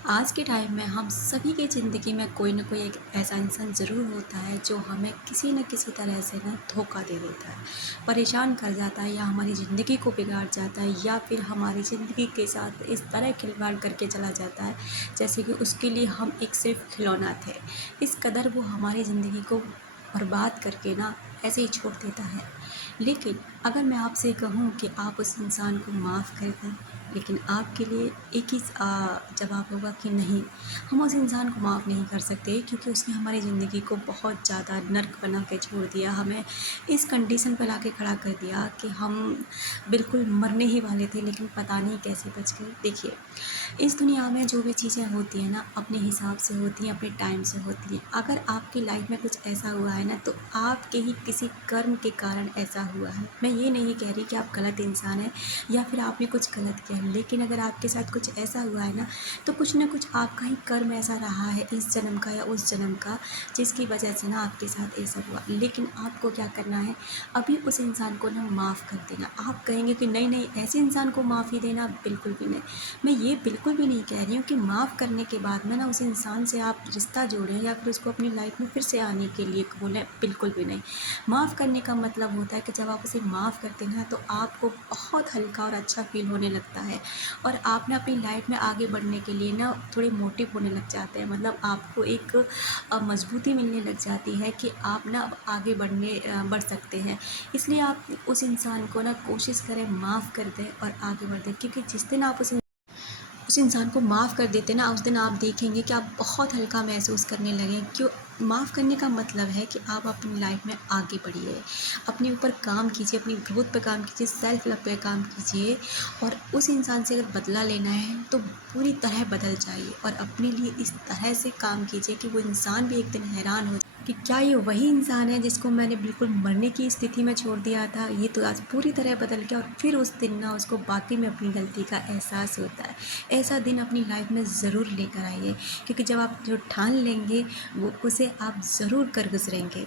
आज के टाइम में हम सभी की ज़िंदगी में कोई ना कोई एक ऐसा इंसान ज़रूर होता है जो हमें किसी न किसी तरह से ना धोखा दे देता है, परेशान कर जाता है या हमारी ज़िंदगी को बिगाड़ जाता है या फिर हमारी ज़िंदगी के साथ इस तरह खिलवाड़ करके चला जाता है जैसे कि उसके लिए हम एक सिर्फ खिलौना थे। इस कदर वो हमारी ज़िंदगी को बर्बाद करके ना ऐसे ही छोड़ देता है। लेकिन अगर मैं आपसे कहूँ कि आप उस इंसान को माफ़ कर दें, लेकिन आपके लिए एक ही जवाब होगा कि नहीं, हम उस इंसान को माफ़ नहीं कर सकते क्योंकि उसने हमारी ज़िंदगी को बहुत ज़्यादा नर्क बना के छोड़ दिया। हमें इस कंडीशन पर लाके खड़ा कर दिया कि हम बिल्कुल मरने ही वाले थे, लेकिन पता नहीं कैसे बच गए। देखिए, इस दुनिया में जो भी चीज़ें होती हैं ना, अपने हिसाब से होती हैं, अपने टाइम से होती हैं। अगर आपकी लाइफ में कुछ ऐसा हुआ है ना, तो आपके ही किसी कर्म के कारण ऐसा हुआ है। मैं ये नहीं कह रही कि आप गलत इंसान हैं या फिर आपने कुछ गलत किया है, लेकिन अगर आपके साथ कुछ ऐसा हुआ है ना, तो कुछ ना कुछ आपका ही कर्म ऐसा रहा है इस जन्म का या उस जन्म का, जिसकी वजह से ना आपके साथ ये सब हुआ। लेकिन आपको क्या करना है, अभी उस इंसान को ना माफ़ कर देना। आप कहेंगे कि नहीं नहीं, ऐसे इंसान को माफ़ी देना, बिल्कुल भी नहीं। मैं ये बिल्कुल भी नहीं कह रही हूँ कि माफ़ करने के बाद में ना उस इंसान से आप रिश्ता जोड़ें या फिर उसको अपनी लाइफ में फिर से आने के लिए बोलें, बिल्कुल भी नहीं। माफ़ करने का मतलब होता है कि जब आप उसे माफ़ करते हैं ना, तो आपको बहुत हल्का और अच्छा फील होने लगता है और आप ना अपनी लाइफ में आगे बढ़ने के लिए ना थोड़े मोटिव होने लग जाते हैं। मतलब आपको एक मजबूती मिलने लग जाती है कि आप ना अब आगे बढ़ सकते हैं। इसलिए आप उस इंसान को ना कोशिश करें माफ़ कर दें और आगे बढ़ दें, क्योंकि जिस दिन आप उस इंसान को माफ़ कर देते ना, उस दिन आप देखेंगे कि आप बहुत हल्का महसूस करने लगें। क्यों? माफ़ करने का मतलब है कि आप अपनी लाइफ में आगे बढ़िए, अपने ऊपर काम कीजिए, अपनी ग्रोथ पे काम कीजिए, सेल्फ लव पे काम कीजिए और उस इंसान से अगर बदला लेना है तो पूरी तरह बदल जाइए और अपने लिए इस तरह से काम कीजिए कि वो इंसान भी एक दिन हैरान हो कि क्या ये वही इंसान है जिसको मैंने बिल्कुल मरने की स्थिति में छोड़ दिया था, ये तो आज पूरी तरह बदल गया। और फिर उस दिन ना उसको वाक़ई में अपनी गलती का एहसास होता है। ऐसा दिन अपनी लाइफ में ज़रूर लेकर आइए, क्योंकि जब आप जो ठान लेंगे वो उसे आप ज़रूर कर गुज़रेंगे।